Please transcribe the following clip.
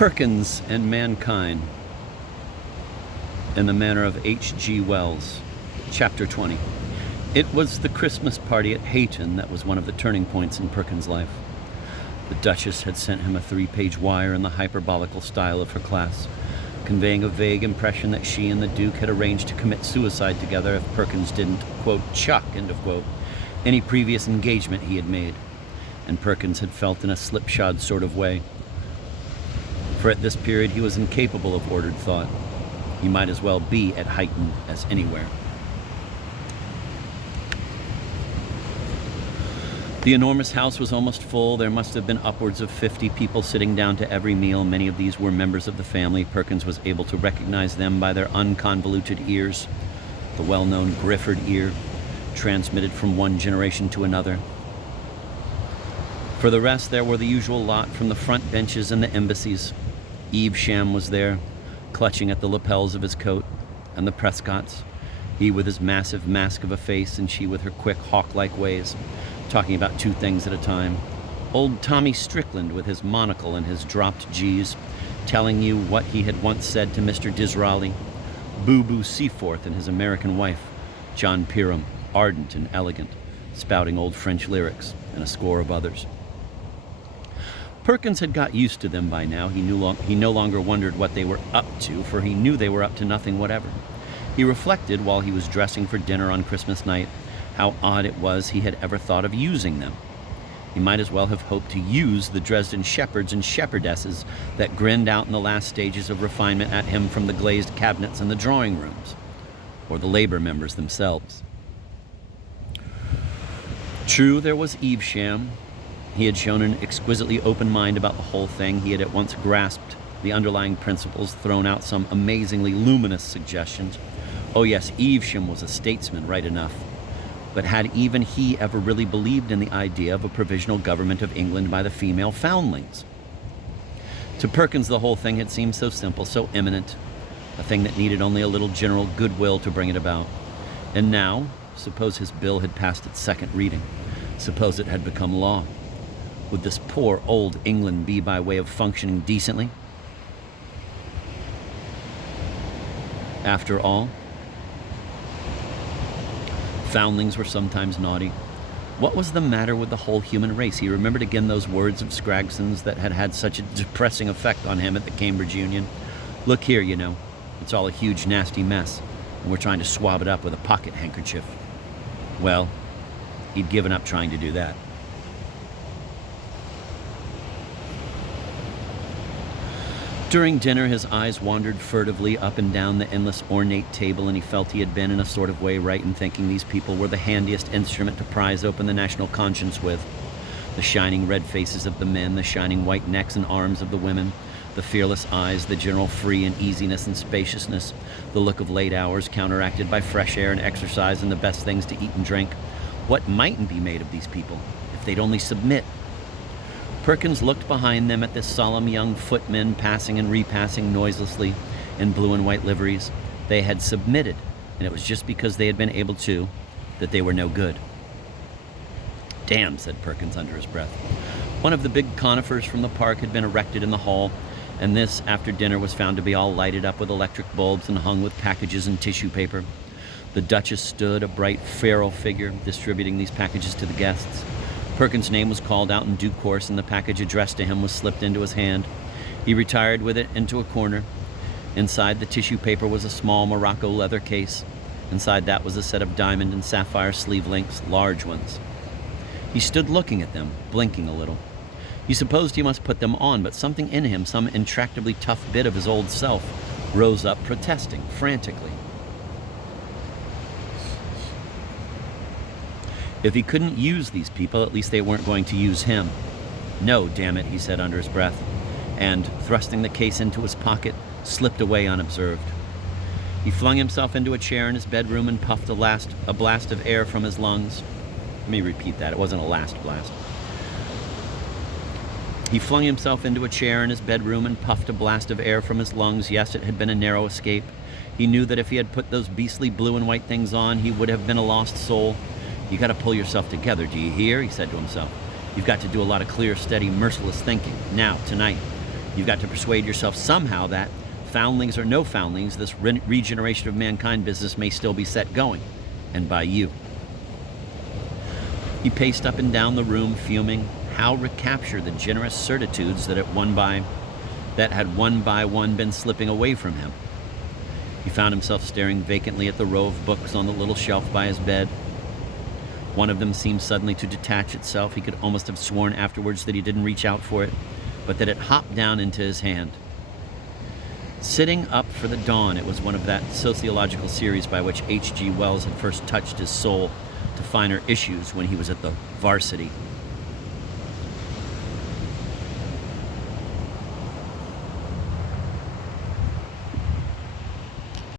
Perkins and Mankind, in the manner of H.G. Wells, Chapter 20. It was the Christmas party at Hayton that was one of the turning points in Perkins' life. The Duchess had sent him a 3-page wire in the hyperbolical style of her class, conveying a vague impression that she and the Duke had arranged to commit suicide together if Perkins didn't, quote, chuck, end of quote, any previous engagement he had made. And Perkins had felt in a slipshod sort of way. For at this period he was incapable of ordered thought. He might as well be at Hayton as anywhere. The enormous house was almost full. There must have been upwards of 50 people sitting down to every meal. Many of these were members of the family. Perkins was able to recognize them by their unconvoluted ears, the well-known Grifford ear, transmitted from one generation to another. For the rest, there were the usual lot from the front benches and the embassies. Evesham was there, clutching at the lapels of his coat, and the Prescotts, he with his massive mask of a face and she with her quick hawk-like ways, talking about two things at a time. Old Tommy Strickland with his monocle and his dropped G's, telling you what he had once said to Mr. Disraeli. Boo-Boo Seaforth and his American wife, John Peerham, ardent and elegant, spouting old French lyrics, and a score of others. Perkins had got used to them by now. He no longer wondered what they were up to, for he knew they were up to nothing whatever. He reflected while he was dressing for dinner on Christmas night how odd it was he had ever thought of using them. He might as well have hoped to use the Dresden shepherds and shepherdesses that grinned out in the last stages of refinement at him from the glazed cabinets in the drawing rooms, or the labor members themselves. True, there was Evesham. He had shown an exquisitely open mind about the whole thing. He had at once grasped the underlying principles, thrown out some amazingly luminous suggestions. Oh yes, Evesham was a statesman, right enough. But had even he ever really believed in the idea of a provisional government of England by the female foundlings? To Perkins, the whole thing had seemed so simple, so imminent, a thing that needed only a little general goodwill to bring it about. And now, suppose his bill had passed its second reading. Suppose it had become law. Would this poor old England be by way of functioning decently? After all, foundlings were sometimes naughty. What was the matter with the whole human race? He remembered again those words of Scraggson's that had had such a depressing effect on him at the Cambridge Union. Look here, you know, it's all a huge nasty mess, and we're trying to swab it up with a pocket handkerchief. Well, he'd given up trying to do that. During dinner, his eyes wandered furtively up and down the endless ornate table, and he felt he had been in a sort of way right in thinking these people were the handiest instrument to prise open the national conscience with. The shining red faces of the men, the shining white necks and arms of the women, the fearless eyes, the general free and easiness and spaciousness, the look of late hours counteracted by fresh air and exercise and the best things to eat and drink. What mightn't be made of these people if they'd only submit? Perkins looked behind them at the solemn young footmen passing and repassing noiselessly in blue and white liveries. They had submitted, and it was just because they had been able to that they were no good. Damn, said Perkins under his breath. One of the big conifers from the park had been erected in the hall, and this, after dinner, was found to be all lighted up with electric bulbs and hung with packages and tissue paper. The Duchess stood, a bright, feral figure, distributing these packages to the guests. Perkins' name was called out in due course, and the package addressed to him was slipped into his hand. He retired with it into a corner. Inside the tissue paper was a small Morocco leather case. Inside that was a set of diamond and sapphire sleeve links, large ones. He stood looking at them, blinking a little. He supposed he must put them on, but something in him, some intractably tough bit of his old self, rose up protesting, frantically. If he couldn't use these people, at least they weren't going to use him. No, damn it, he said under his breath, and, thrusting the case into his pocket, slipped away unobserved. He flung himself into a chair in his bedroom and puffed a blast of air from his lungs. Let me repeat that, it wasn't a last blast. He flung himself into a chair in his bedroom and puffed a blast of air from his lungs. Yes, it had been a narrow escape. He knew that if he had put those beastly blue and white things on, he would have been a lost soul. You got to pull yourself together, do you hear? He said to himself. You've got to do a lot of clear, steady, merciless thinking. Now, tonight. You've got to persuade yourself somehow that, foundlings or no foundlings, this regeneration of mankind business may still be set going, and by you. He paced up and down the room, fuming. How recapture the generous certitudes that had one by one been slipping away from him? He found himself staring vacantly at the row of books on the little shelf by his bed. One of them seemed suddenly to detach itself. He could almost have sworn afterwards that he didn't reach out for it, but that it hopped down into his hand. Sitting Up for the Dawn, it was one of that sociological series by which H.G. Wells had first touched his soul to finer issues when he was at the Varsity.